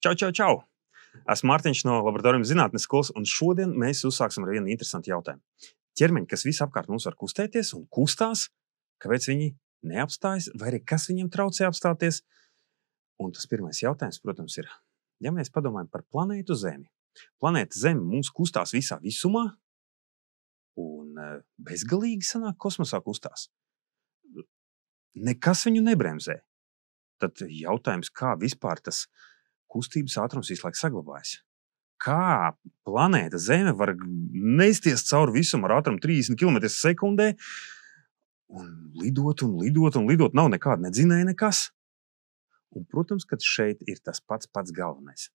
Čau, čau, čau! Esmu Mārtiņš no Laboratorijas zinātnes skolas, un šodien mēs uzsāksim ar vienu interesantu jautājumu. Ķermeņi, kas visapkārt mums var kustēties un kustās, kāpēc viņi neapstājas, vai arī kas viņiem traucē apstāties? Un tas pirmais jautājums, protams, ir, ja mēs padomājam par planētu Zemi. Planēta Zeme mums kustās visā visumā un bezgalīgi sanāk kosmosā kustās. Nekas viņu nebremzē. Tad jautājums, kā vispār tas kustības ātrums visu laiku saglabājas? Kā planēta Zeme var neizties cauri visam ar ātrumu 30 km/sekundē un lidot un lidot un lidot? Nav nekāda nedzinēja nekas. Un, protams, ka šeit ir tas pats galvenais.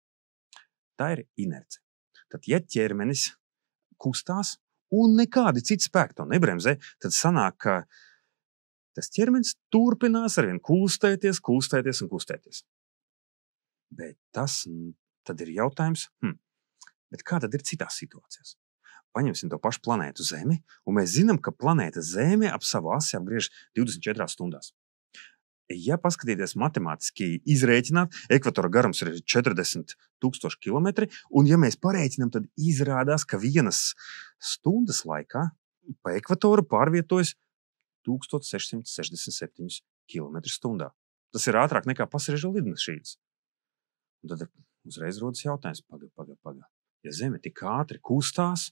Tā ir inerce. Tad, ja ķermenis kustās un nekādi citi spēki to nebremzē, tad sanāk, ka tas ķermenis turpinās arvien kustēties. Bet tad ir jautājums, bet kā tad ir citās situācijās? Paņemsim to pašu planētu Zemi, un mēs zinām, ka planēta Zeme ap savu asi apgriež 24 stundās. Ja paskatīties matemātiski izrēķināt, ekvatora garums ir 40,000 kilometri, un ja mēs parēķinām, tad izrādās, ka vienas stundas laikā pa ekvatoru pārvietojas 1667 km/h. Tas ir ātrāk nekā pasažieru lidmašīnas. Un tad uzreiz rodas jautājums, paga. Ja Zeme tik ātri kustās,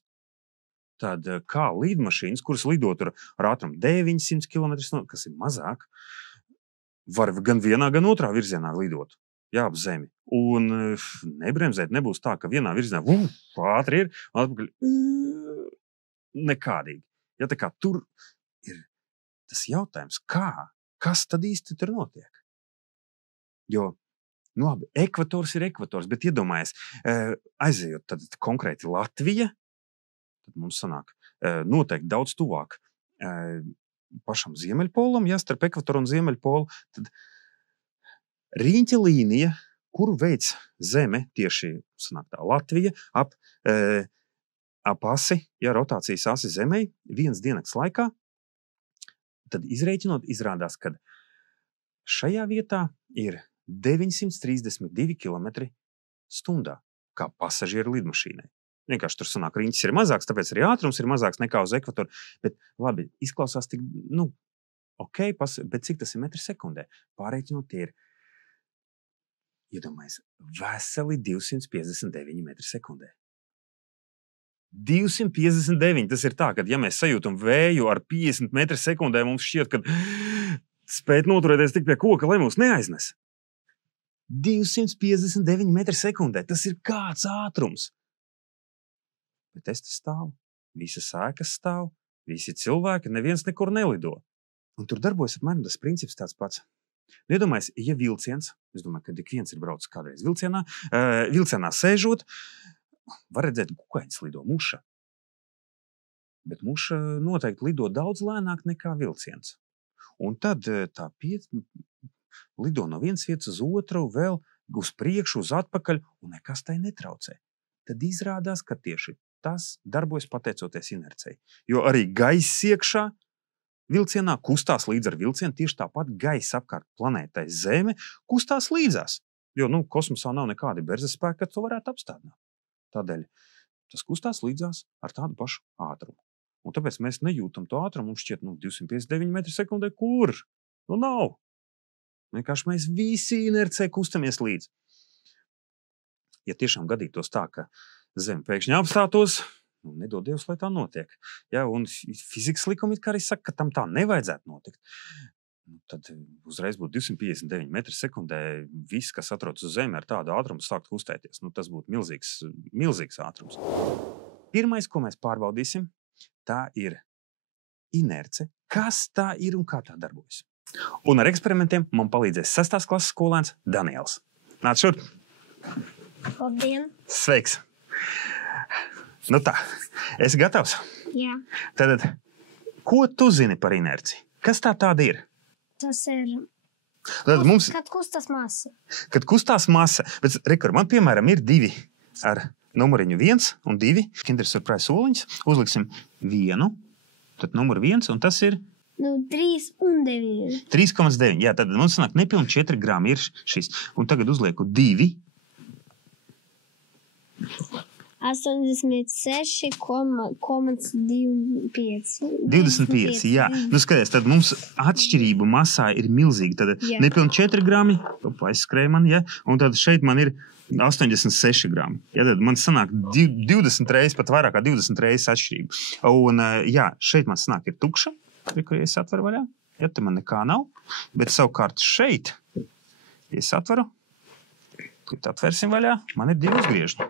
tad kā lidmašīnas, kuras lidot ar ātrumu 900 km/h, kas ir mazāk, var gan vienā, gan otrā virzienā lidot. Jā, ap Zemi. Un nebremzēt nebūs tā, ka vienā virzienā ātri ir, un atpakaļ nekādīgi. Ja tā kā tur ir tas jautājums, kas tad īsti tur notiek? Jo, labi, ekvators ir ekvators, bet iedomājies, aizejot tad konkrēti Latvija, tad mums sanāk noteikti daudz tuvāk pašam Ziemeļpolam, ja starp ekvatoru un Ziemeļpolu, tad riņķa līnija, kuru veids Zeme, tieši sanāk tā Latvija, ap asi, ja rotācijas asi Zemei, vienas diennakts laikā, tad izrēķinot izrādās, ka šajā vietā ir 932 km/h, kā pasažieru lidmašīnai. Vienkārši tur sanāk riņķis ir mazāks, tāpēc arī ātrums ir mazāks nekā uz ekvatoru. Bet labi, izklausās tik, ok, bet cik tas ir metri sekundē? Pārēķinot tie ir, iedomājies, veseli 259 metri sekundē. 259, tas ir tā, ka ja mēs sajūtam vēju ar 50 metri sekundē, mums šķiet, ka spēt noturēties tik pie koka, lai mūs neaiznes. 259 metri sekundē, tas ir kāds ātrums. Bet es te stāvu, visas ēkas stāv, visi cilvēki, neviens nekur nelido. Un tur darbojas apmēram tas princips tāds pats. Iedomājies, ja vilciens, es domāju, ka ik viens ir braucis kādreiz vilcienā sēžot, var redzēt, kukaiņas lido, muša. Bet muša noteikti lido daudz lēnāk nekā vilciens. Un tad tā lido no vienas vietas uz otru, vēl uz priekšu, uz atpakaļ, un nekas tai netraucē. Tad izrādās, ka tieši tas darbojas pateicoties inercei. Jo arī gaiss iekšā vilcienā kustās līdz ar vilcienu, tieši tāpat gaiss apkārt planētai Zeme kustās līdzās. Jo, kosmosā nav nekādi berzes spēki, kad to varētu apstādināt. Tādēļ tas kustās līdzās ar tādu pašu ātrumu. Un tāpēc mēs nejūtam to ātrumu, mums šķiet, 259 metri sekundē, kur? Nav. Vienkārši mēs visi inercē kustamies līdz. Ja tiešām gadītos tā, ka Zeme pēkšņi apstātos, nedod Dievs, lai tā notiek. Ja, un fizikas likumi kā arī saka, ka tam tā nevajadzētu notikt. Tad uzreiz būtu 259 metri sekundē, viss, kas atrodas uz Zemi ar tādu ātrumu, sākt kustēties. Tas būtu milzīgs ātrums. Pirmais, ko mēs pārbaudīsim, tā ir inerce. Kas tā ir un kā tā darbojas? Un ar eksperimentiem man palīdzēs 6. klases skolēns Daniels. Nāc šurp! Labdien! Sveiks! Tā, esi gatavs? Jā. Tad, ko tu zini par inerci? Kas tā tāda ir? Tas ir, kad kustās masa. Kad kustās masa. Bet, rekur, man, piemēram, ir 2 ar numuriņu 1 un 2. Kinder surprise soliņus. Uzliksim 1, tad numuru 1, un tas ir 3 un 9. 3,9. Jā, tad mums sanāk nepilni 4 grami ir šis. Un tagad uzlieku 2. 86,25. 25, jā. Nu, skaties, tad mums atšķirība masā ir milzīga. Tad nepilni 4 grami, aizskrēja man, ja? Un tad šeit man ir 86 grami. Ja, tad man sanāk 20 reizes, pat vairāk kā 20 reizes atšķirība. Un, jā, šeit man sanāk ir tukša, kur es atveru vaļā. Ja, te man nekā nav. Bet savukārt šeit, ja es atveru, tad atversim vaļā, man ir 2 uzgriežņi.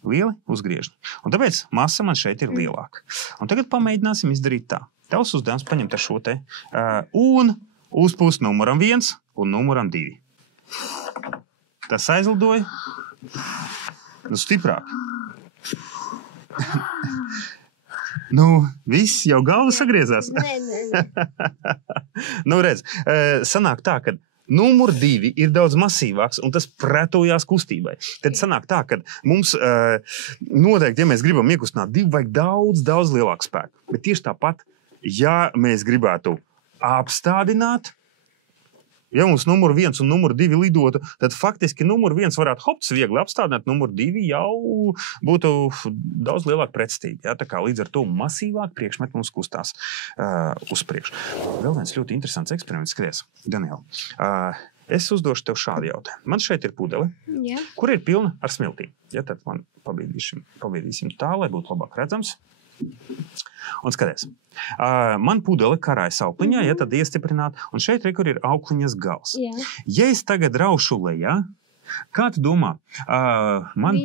Lieli uzgriežņi. Un tāpēc masa man šeit ir lielāka. Un tagad pamēģināsim izdarīt tā. Tavs uzdevums paņemt ar šo te un uzpūst numuram 1 un numuram 2. Tas aizlidoja. Nu, stiprāk. Nu, viss jau galva sagriezās. Nu, redz, sanāk tā, ka numur 2 ir daudz masīvāks, un tas pretojās kustībai. Tad sanāk tā, ka mums noteikti, ja mēs gribam iekustināt 2, vajag daudz lielāku spēku. Bet tieši tāpat, ja mēs gribētu apstādināt, ja mums numur 1 un numur 2 lidotu, tad faktiski numur 1 varētu hops viegli apstādināt, numur 2 jau būtu daudz lielāk pretstība. Ja? Tā kā līdz ar to masīvāk priekšmet mums kustās uz priekšu. Vēl viens ļoti interesants eksperiments, skaties, Daniela. Es uzdošu tev šādu jautājumu. Man šeit ir pudele, kur ir pilna ar smiltīm. Ja, tad man pabīdīsim tā, lai būtu labāk redzams. Un skaties, man pudele karājas aukliņā, ja tad iestiprināt, un šeit kur ir aukliņas gals. Ja es tagad raušu lejā, kā tu domā, man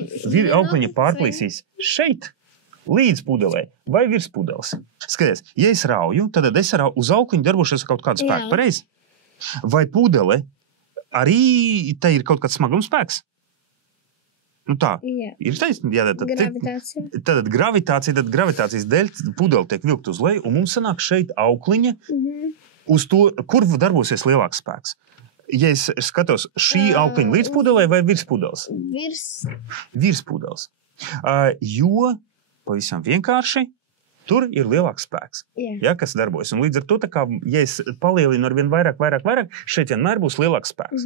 aukliņa pārplīsīs šeit līdz pudelē vai virs pudeles? Skaties, ja es rauju, tad es uz aukliņu darbošos kaut kādu spēku, pareizi? Vai pudele arī te ir kaut kāds smagums spēks? Nu tā, ir taisnība. Tad gravitācijas dēļ pudele tiek vilkt uz leju, un mums sanāk šeit aukliņa, uz to, kur darbosies lielāks spēks. Ja es skatos šī aukliņa līdz pudelē vai virs pudeles? Virs pudeles. Jo, pavisam vienkārši, tur ir lielāks spēks, ja, kas darbojas. Un līdz ar to, kā, ja es palielinu ar vien vairāk, šeit vienmēr būs lielāks spēks.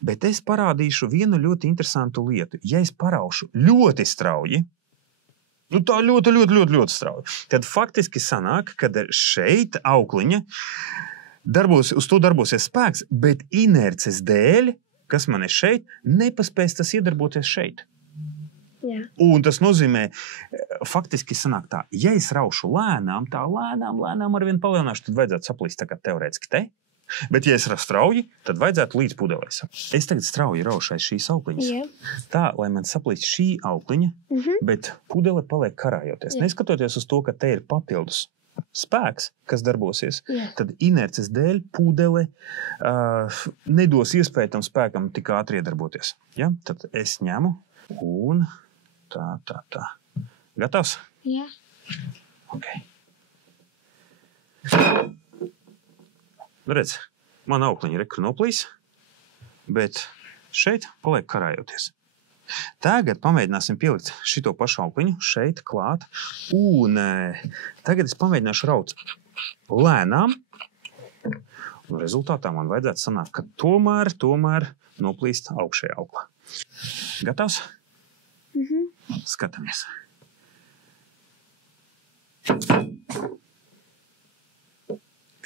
Bet es parādīšu vienu ļoti interesantu lietu. Ja es paraušu ļoti strauji, nu tā ļoti strauji, tad faktiski sanāk, ka šeit aukliņa uz to darbosies spēks, bet inerces dēļ, kas man ir šeit, nepaspēs tas iedarboties šeit. Un tas nozīmē, faktiski sanāk tā, ja es raušu lēnām, ar vien palielināšu, tad vajadzētu saplīst tā kā teorētiski te. Bet, ja es strauji, tad vajadzētu līdz pudelēs. Es tagad strauji raušu aiz šīs aukliņas. Tā, lai man saplīst šī aukliņa, bet pudele paliek karājoties. Neskatoties uz to, ka te ir papildus spēks, kas darbosies, tad inerces dēļ pudele nedos iespēju tam spēkam tik ātri iedarboties. Ja? Tad es ņemu un tā. Gatavs? Jā. Ok. Redz, man aukliņa rekur noplīs, bet šeit paliek karājoties. Tagad pamēģināsim pielikt šito pašu aukliņu šeit klāt, un tagad es pamēģināšu raut lēnām, un rezultātā man vajadzētu sanākt, ka tomēr noplīst augšējā aukla. Gatavs? Skatāmies.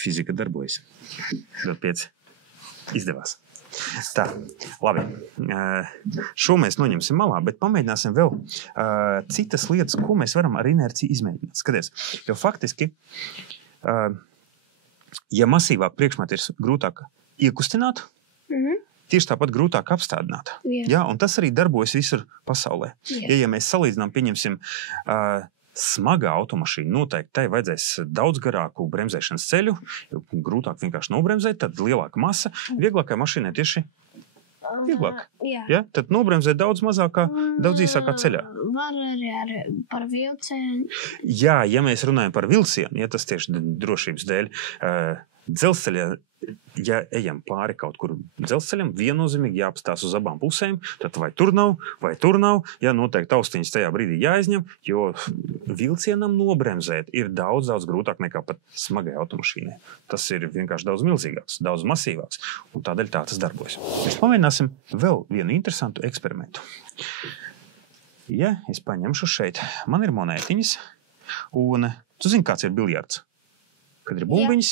Fizika darbojas. 5. Izdevās. Tā, labi. Šo mēs noņemsim malā, bet pamēģināsim vēl citas lietas, ko mēs varam ar inerciju izmēģināt. Skaties, jo faktiski, ja masīvāk priekšmeti ir grūtāk iekustināt, tieši tāpat grūtāk apstādināt. Ja, un tas arī darbojas visur pasaulē. Ja mēs salīdzinām, pieņemsim, smagā automašīna noteikti tai vajadzēs daudz garāku bremzēšanas ceļu, jo grūtāk vienkārši nobremzēt, tad lielāka masa, vieglākai mašīnai tieši vieglāk. Ja? Tad nobremzēt daudz mazākā, daudz īsākā ceļā. Var arī par vilcienu. Jā, ja mēs runājam par vilcienu, ja tas tieši drošības dēļ, Dzelzceļā, ja ejam pāri kaut kur dzelzceļam, viennozīmīgi jāapstās uz abām pusēm, tad vai tur nav, ja noteikti austiņas tajā brīdī jāizņem, jo vilcienam nobremzēt ir daudz grūtāk nekā pat smagai automašīnai. Tas ir vienkārši daudz milzīgāks, daudz masīvāks, un tādēļ tā tas darbojas. Mēs pamēģināsim vēl vienu interesantu eksperimentu. Ja es paņemšu šeit, man ir monētiņas, un tu zini, kāds ir biljards? Kad ir bumbiņas,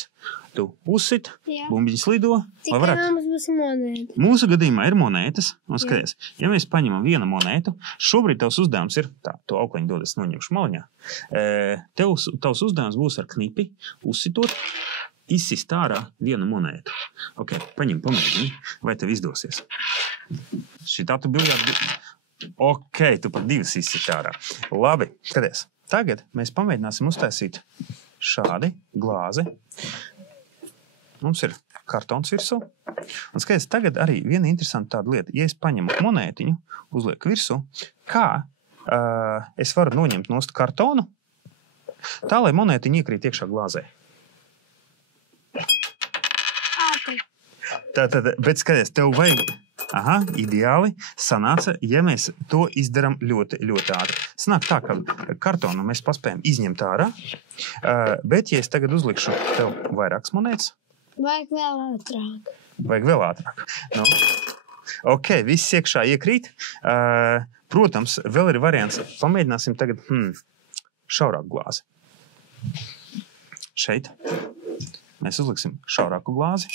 tu uzsit, bumbiņas lido. Tikai mums būs monēta. Mūsu gadījumā ir monētas. Un skaties, ja mēs paņemam vienu monētu, šobrīd tavs uzdevums ir, tā, to aukliņu dod, es noņemšu maliņā. Tavs uzdevums būs ar knipi, uzsitot, izsist ārā vienu monētu. Ok, pamēģini, vai tev izdosies. Šitā tu biljardu... Ok, tu pat divas izsit ārā. Labi, skaties. Tagad mēs pamēģināsim uztaisīt šādi glāzi. Mums ir kartons virsū. Un skaties, tagad arī viena interesanta tāda lieta. Ja es paņemu monētiņu, uzlieku virsū, kā es varu noņemt nost kartonu, tā, lai monētiņa iekrīt iekšā glāzē. Tātad, bet skaties, tev vajag... Aha, ideāli sanāca, ja mēs to izdaram ļoti, ļoti ātri. Sanāk tā, ka kartonu mēs paspējam izņemt ārā, bet ja es tagad uzlikšu tev vairākas monētas... Vajag vēl ātrāk. Nu, ok, viss iekšā iekrīt. Protams, vēl ir variants. Pamēģināsim tagad šaurāku glāzi. Šeit mēs uzliksim šaurāku glāzi.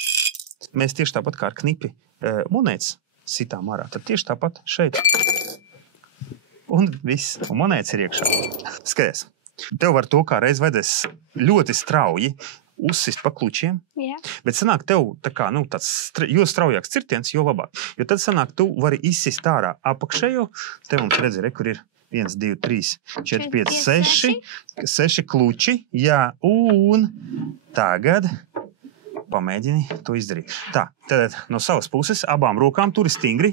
Mēs tieši tāpat kā ar knipi monētas sitām ārā. Tad tieši tāpat šeit. Un viss. Un monētas ir iekšā. Skaties. Tev var to kā reiz vajadzēs ļoti strauji uzsist pa klučiem. Jā. Bet sanāk tev tā kā, tāds, jo straujāks cirtiens, jo labāk. Jo tad sanāk, tu vari izsist ārā apakšējo. Te mums redzi, kur ir 1, 2, 3, 4, 5, 6 kluči. Jā, un tagad... Pamēģini to izdarīt. Tā, tad no savas puses abām rokām turi stingri,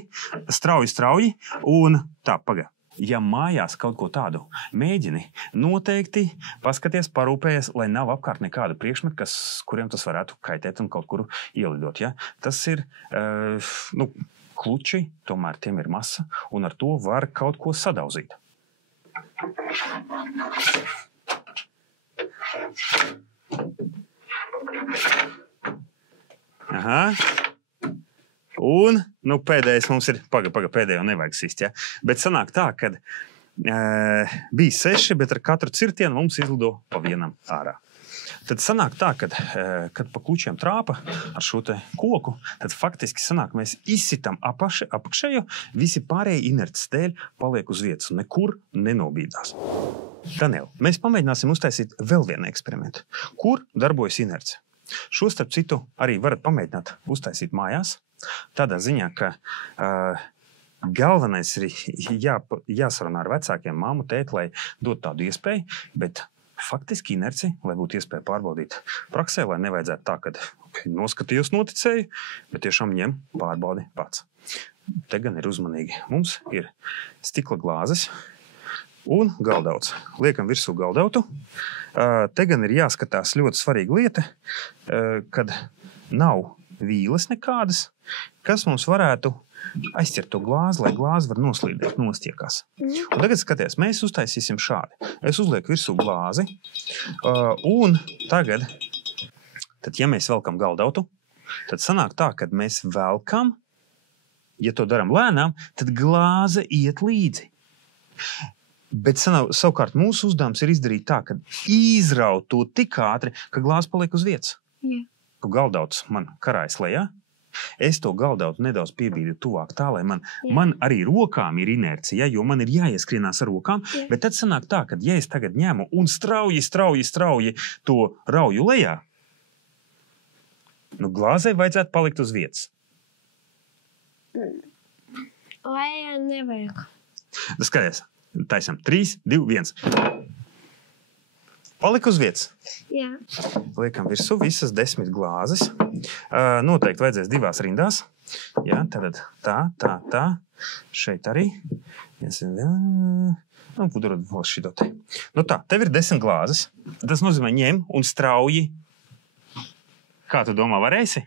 strauji, un tā, pagaidi. Ja mājās kaut ko tādu mēģini, noteikti paskaties, parūpējies, lai nav apkārt nekāda priekšmeta, kuriem tas varētu kaitēt un kaut kur ielidot. Ja? Tas ir, kluči, tomēr tiem ir masa, un ar to var kaut ko sadauzīt. Aha. Un, pēdējais mums ir, pēdējo nevajag sist, ja? Bet sanāk tā, kad bija 6, bet ar katru cirtienu mums izlido pa vienam ārā. Tad sanāk tā, kad pa klučiem trāpa ar šo te koku, tad faktiski sanāk, mēs izsitam apakšējo, visi pārējie inerces dēļ paliek uz vietas un nekur nenobīdās. Daniel, mēs pamēģināsim uztaisīt vēl vienu eksperimentu, kur darbojas inerce. Šo, starp citu, arī varat pamēģināt uztaisīt mājās. Tādā ziņā, ka galvenais ir jāsarunā ar vecākiem, māmu, tēti, lai dot tādu iespēju, bet faktiski inerci, lai būtu iespēja pārbaudīt praksē, lai nevajadzētu tā, kad noskatījos, noticēju, bet tiešām ņem pārbaudi pats. Te gan ir uzmanīgi. Mums ir stikla glāzes un galdauts. Liekam virsū galdautu. Te gan ir jāskatās ļoti svarīga lieta, kad nav vīles nekādas, kas mums varētu aizķert to glāzi, lai glāzi var noslīdēt, nostiekās. Un tagad skaties, mēs uztaisīsim šādi. Es uzlieku virsū glāzi, un tagad, ja mēs velkam galdautu, tad sanāk tā, kad mēs velkam, ja to daram lēnām, tad glāze iet līdzi. Bet savukārt mūsu uzdevums ir izdarīt tā, ka izraut to tik ātri, ka glāze paliek uz vietas. Jā. Galdauts man karājas lejā. Es to galdautu nedaudz piebīdu tuvāk tā, lai man arī rokām ir inercija, jo man ir jāieskrienās ar rokām. Jā. Bet tad sanāk tā, ka ja es tagad ņemu un strauji to rauju lejā, glāzei vajadzētu palikt uz vietas. Lejā nevajag. Skaties. Taisam 3, 2, 1. Palika uz vietas. Jā. Liekam virsū visas 10 glāzes. Noteikti vajadzēs 2 rindās. Jā, tad tā. Šeit arī. Pudurot vēl šito te. Tev ir 10 glāzes. Tas nozīmē ņem un strauji. Kā tu domā, varēsi?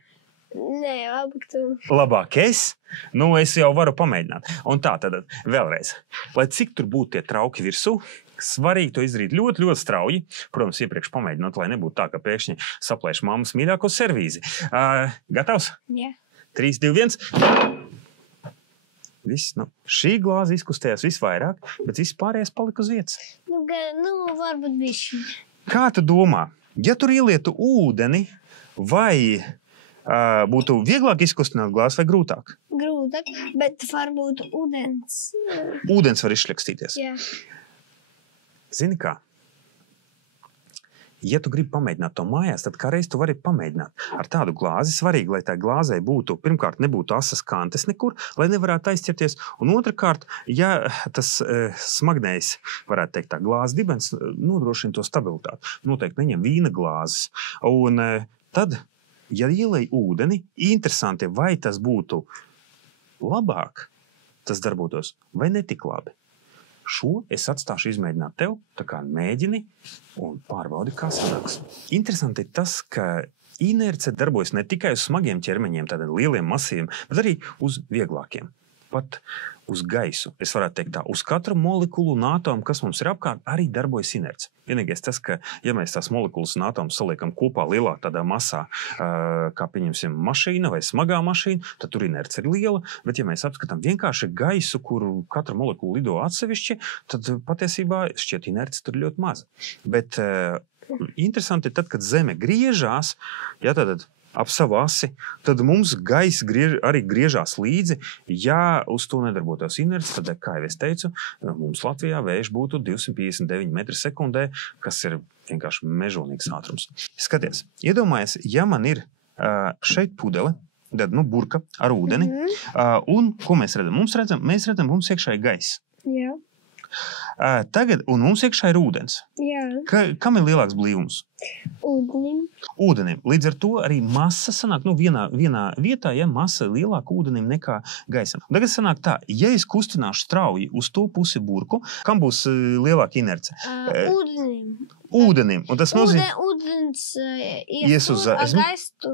Nē, labāk tu. Labāk es? Nu, es jau varu pamēģināt. Un tā tad vēlreiz. Lai cik tur būtu tie trauki virsū, svarīgi to izdarīt ļoti, ļoti strauji. Protams, iepriekš pamēģinot, lai nebūtu tā, ka pēkšņi saplēš mammas mīļāko servīzi. Gatavs? Jā. 3, 2, 1. Viss, šī glāze izkustējās visvairāk, bet viss pārējais palika uz vietas. Varbūt bišķi. Kā tu domā, ja tur ielietu ūdeni, vai būtu vieglāk izkustināt glāzi vai grūtāk? Grūtāk, bet varbūt ūdens. Ūdens var izšļakstīties. Jā. Zini kā? Ja tu gribi pamēģināt to mājās, tad kā reiz tu vari pamēģināt ar tādu glāzi. Svarīgi, lai tā glāzē būtu, pirmkārt, nebūtu asas kantes nekur, lai nevarētu aizķerties. Un otrkārt, ja tas smagnējs, varētu teikt, tā glāzes dibens nodrošina to stabilitāti. Noteikti neņem vīna glāzes. Un tad, ja ielej ūdeni, interesanti, vai tas būtu labāk, tas darbotos, vai netik labi. Šo es atstāšu izmēģināt tev, tā kā mēģini un pārbaudi, kā sanāks. Interesanti ir tas, ka inerce darbojas ne tikai uz smagiem ķermeņiem, tādiem lieliem masīviem, bet arī uz vieglākiem. Pat uz gaisu. Es varētu teikt tā, uz katru molekulu un atomu, kas mums ir apkārt, arī darbojas inerce. Vienīgais tas, ka, ja mēs tās molekulas un atomus saliekam kopā lielā tādā masā, kā pieņemsim mašīna vai smagā mašīna, tad tur inerce ir liela, bet ja mēs apskatām vienkārši gaisu, kuru katra molekula lido atsevišķi, tad patiesībā šķiet inerce tur ļoti maza. Bet interesanti, tad, kad Zeme griežās, tad ap savu asi, tad mums gaiss arī griežās līdzi. Ja uz to nedarbotos inerce, tad, kā jau es teicu, mums Latvijā vējš būtu 259 metri sekundē, kas ir vienkārši mežonīgs ātrums. Skaties, iedomājies, ja man ir šeit pudele, tad burka ar ūdeni, un ko mēs redzam? Mēs redzam, mums iekšā ir gaiss. Jā. Tagad, un mums iekšā ir ūdens. Jā. Kam ir lielāks blīvums? Ūdenim. Līdz ar to arī masa sanāk, vienā vietā, ja masa ir lielāka ūdenim nekā gaisam. Tagad sanāk tā, ja es kustināšu strauji uz to pusi burku, kam būs lielāka inerce? Ūdenim. Un tas nozīmē... Ūdens ies uz gaistu.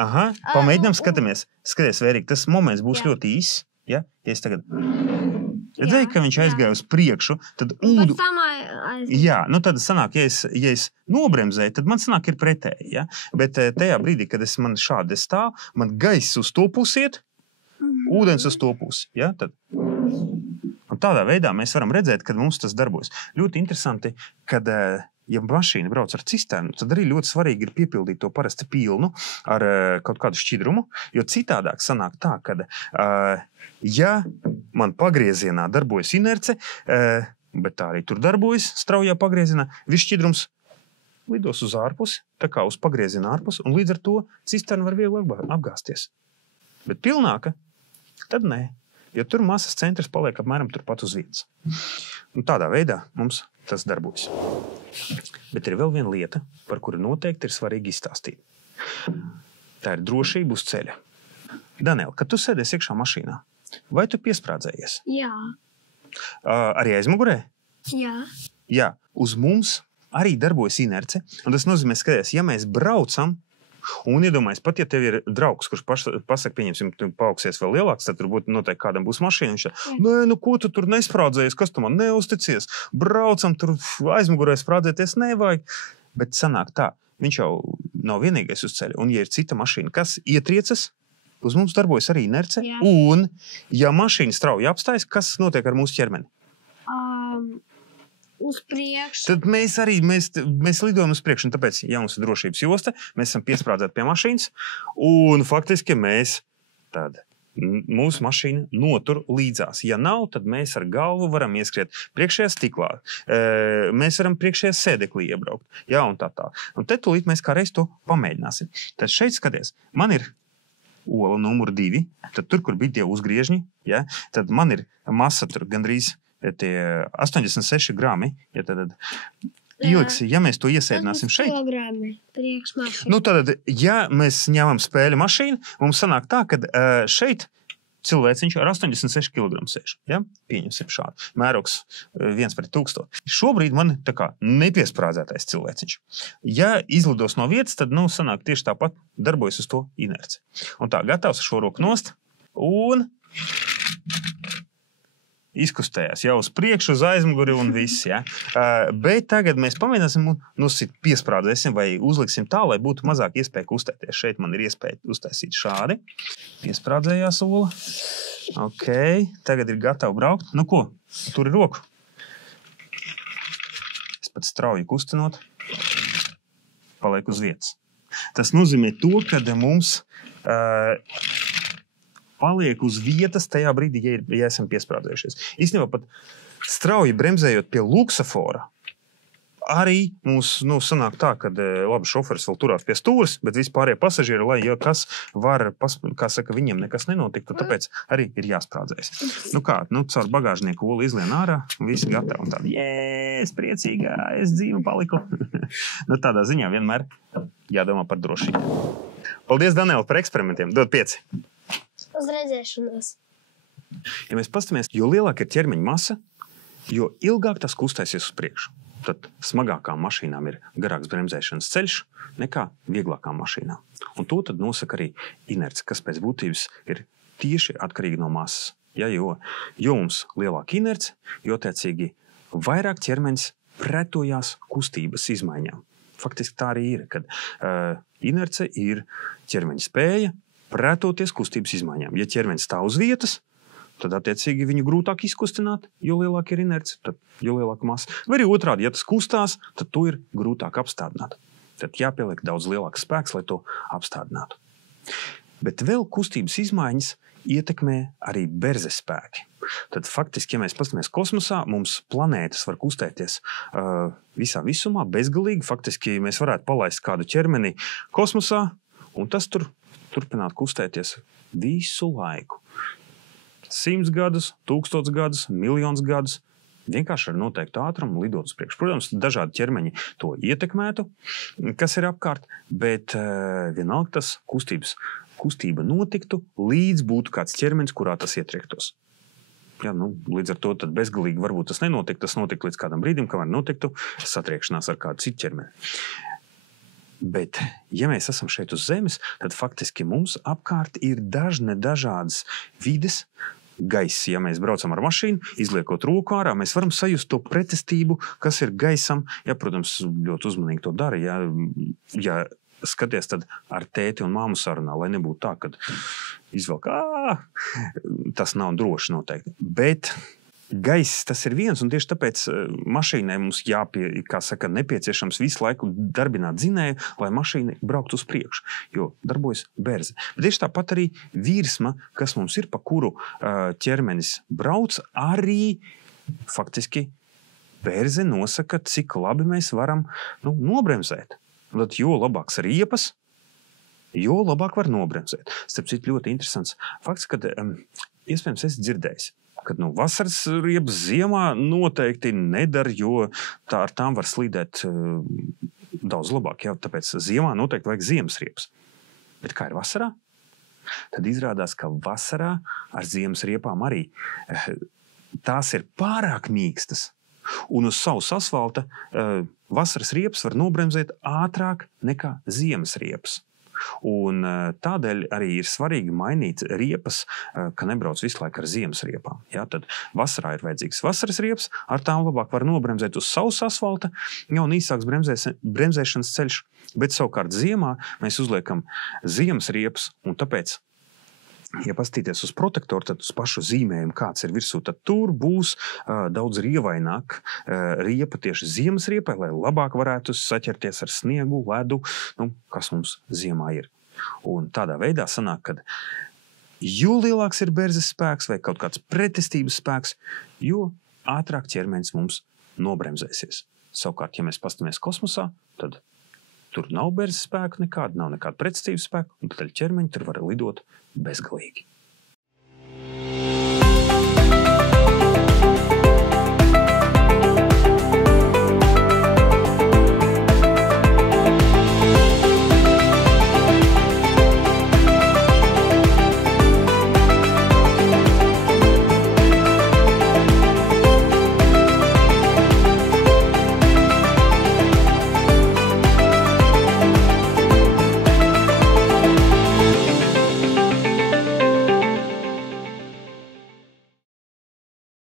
Aha, pamēģinām, skaties, vērīgi, tas moments būs ļoti īss. Ja es tagad... Redzēju, ka viņš aizgāja uz priekšu, tad tad sanāk, ja es nobremzēju, tad man sanāk ir pretēji, ja? Bet tajā brīdī, kad man šādi stāv, man gaiss uz to pusi iet, ūdens uz to pusi, ja? Tad. Un tādā veidā mēs varam redzēt, kad mums tas darbojas. Ļoti interesanti, kad ja mašīna brauc ar cisternu, tad arī ļoti svarīgi ir piepildīt to parasti pilnu ar kaut kādu šķidrumu, jo citādāk sanāk tā, kad ja man pagriezienā darbojas inerce, bet tā arī tur darbojas straujā pagriezienā, viss šķidrums lidos uz ārpusi, tā kā uz pagrieziena ārpusi, un līdz ar to cisterna var viegli apgāsties. Bet pilnāka, tad nē, jo tur masas centrs paliek apmēram turpat uz vietas. Un tādā veidā mums tas darbojas. Bet ir vēl viena lieta, par kuru noteikti ir svarīgi izstāstīt. Tā ir drošība uz ceļa. Daniela, kad tu sēdies iekšā mašīnā, vai tu piesprādzējies? Jā. Arī aizmugurē? Jā. Jā, uz mums arī darbojas inerce, un tas nozīmē, skaties, ja mēs braucam, un iedomājies, pat ja tev ir draugs, kurš pasaka, pieņemsim, tu paaugsies vēl lielāks, tad tur būtu noteikti kādam būs mašīna, viņš nē, ko tu tur nesprādzējies, kas tu man neusticies, braucam, tur aizmugurē sprādzēties nevajag, bet sanāk tā, viņš jau nav vienīgais uz ceļa, un ja ir cita mašīna, kas ietriecas, uz mums darbojas arī inerce, un ja mašīna strauji apstājas, kas notiek ar mūsu ķermeni? Uz priekšu. Tad mēs lidojam uz priekšu, un tāpēc, ja mums ir drošības josta, mēs esam piesprādzēti pie mašīnas, un faktiski mūsu mašīna notur līdzās. Ja nav, tad mēs ar galvu varam ieskriet priekšējā stiklā. Mēs varam priekšējā sēdeklī iebraukt. Jā, un tā. Un te tūlīt mēs kā reiz to pamēģināsim. Tad šeit skaties, man ir ola numur 2, tad tur, kur bija tie uzgriežņi, ja, tad man ir masa tur gandrīz tie 86 grami, ja tad ieliksi, ja mēs to iesēdināsim šeit. Tad, ja mēs ņemam spēļu mašīnu, mums sanāk tā, ka šeit cilvēciņš ar 86 kg sēž. Ja? Pieņemsim šādu. Mērogs 1/1000. Šobrīd man tā kā nepiesprādzētais cilvēciņš. Ja izlidos no vietas, tad sanāk tieši tāpat darbojas uz to inerci. Un tā, gatavs šo roku nost un izkustējās jau uz priekšu, uz aizmuguri un viss. Ja? Bet tagad mēs pamēģināsim nosit piesprādzēsim vai uzliksim tā, lai būtu mazāk iespēja kustēties. Šeit man ir iespēja uztaisīt šādi. Piesprādzējās ola. Ok, tagad ir gatava braukt. Nu ko, tur ir roku. Es pat strauji kustinot. Paliek uz vietas. Tas nozīmē to, ka mums paliek uz vietas tajā brīdī, ja esam piesprādzējušies. Īstenībā pat strauji bremzējot pie luksafora, arī mums sanāk tā, ka labi šoferis vēl turās pie stūres, bet vispārējie pasažieri, lai ja kas var, kā saka, viņiem nekas nenotiktu, tāpēc arī ir jāsprādzējas. Caur bagāžnieku olu izlien ārā, visi gatavi un tādi, es priecīgā, es dzīvu paliku. Tādā ziņā vienmēr jādomā par drošību. Paldies, Daniela, par eksperimentiem. Dod 5. Uz redzēšanos. Ja mēs pastamies, jo lielāka ir ķermeņa masa, jo ilgāk tas kustēsies uz priekšu. Tad smagākām mašīnām ir garāks bremzēšanas ceļš nekā vieglākām mašīnām. Un to tad nosaka arī inerce, kas pēc būtības ir tieši atkarīga no masas. Ja, jo mums lielāka inerce, jo attiecīgi vairāk ķermenis pretojās kustības izmaiņām. Faktiski tā arī ir, kad inerce ir ķermeņa spēja pretoties kustības izmaiņām. Ja ķermenis stāv uz vietas, tad attiecīgi viņu grūtāk izkustināt, jo lielāka ir inerce, tad jo lielāka masa. Vai arī otrādi, ja tas kustās, tad to ir grūtāk apstādināt. Tad jāpieliek daudz lielāks spēks, lai to apstādinātu. Bet vēl kustības izmaiņas ietekmē arī berzes spēki. Tad faktiski, ja mēs paskatāmies kosmosā, mums planētas var kustēties visā visumā, bezgalīgi. Faktiski mēs varētu palaist kādu ķermeni kosmosā, un tas turpināt kustēties visu laiku. 100 gadus, 1000 gadus, miljonus gadus. Vienkārši ar noteiktu ātrumu lidot uz priekšu. Protams, dažādi ķermeņi to ietekmētu, kas ir apkārt, bet vienalga tas kustība notiktu, līdz būtu kāds ķermenis, kurā tas ietriektos. Ja, līdz ar to tad bezgalīgi varbūt tas nenotiktu. Tas notiktu līdz kādam brīdim, kamēr notiktu satriekšanās ar kādu citu ķermeni. Bet, ja mēs esam šeit uz Zemes, tad faktiski mums apkārt ir dažādas vides, gaiss. Ja mēs braucam ar mašīnu, izliekot roku ārā, mēs varam sajust to pretestību, kas ir gaisam. Ja, protams, ļoti uzmanīgi to dara. Ja skaties tad ar tēti un māmu sarunā, lai nebūtu tā, ka izvelk, tas nav droši noteikti. Bet gaiss tas ir viens, un tieši tāpēc mašīnai mums nepieciešams visu laiku darbināt dzinēju, lai mašīna brauktu uz priekšu, jo darbojas berze. Bet tieši tāpat arī virsma, kas mums ir, pa kuru ķermenis brauc, arī faktiski berze nosaka, cik labi mēs varam nobremzēt. Tad, jo labāks riepas, jo labāk var nobremzēt. Starp citu, ļoti interesants fakts, kad iespējams esi dzirdējis, kad vasaras riepas ziemā noteikti nedara, jo ar tām var slīdēt daudz labāk. Jā, tāpēc ziemā noteikti vajag ziemas riepas. Bet kā ir vasarā? Tad izrādās, ka vasarā ar ziemas riepām arī tās ir pārāk mīkstas. Un uz savas asfalta vasaras riepas var nobremzēt ātrāk nekā ziemas riepas. Un tādēļ arī ir svarīgi mainīt riepas, ka nebrauc visu laiku ar ziemas riepām. Ja, tad vasarā ir vajadzīgs vasaras riepas, ar tām labāk var nobremzēt uz savas asfalta, un īsāks bremzēšanas ceļš, bet savukārt ziemā mēs uzliekam ziemas riepas, un tāpēc, ja paskatīties uz protektoru, tad uz pašu zīmējumu, kāds ir virsū, tad tur būs daudz rievaināk riepa tieši ziemas riepai, lai labāk varētu saķerties ar sniegu, ledu, kas mums ziemā ir. Un tādā veidā sanāk, kad jo lielāks ir berzes spēks vai kaut kāds pretestības spēks, jo ātrāk ķermenis mums nobremzēsies. Savukārt, ja mēs pastamies kosmosā, tad tur nav berzes spēku nekāda, nav nekāda pretestības spēka, un tad ķermeņi tur var lidot bezgalīgi.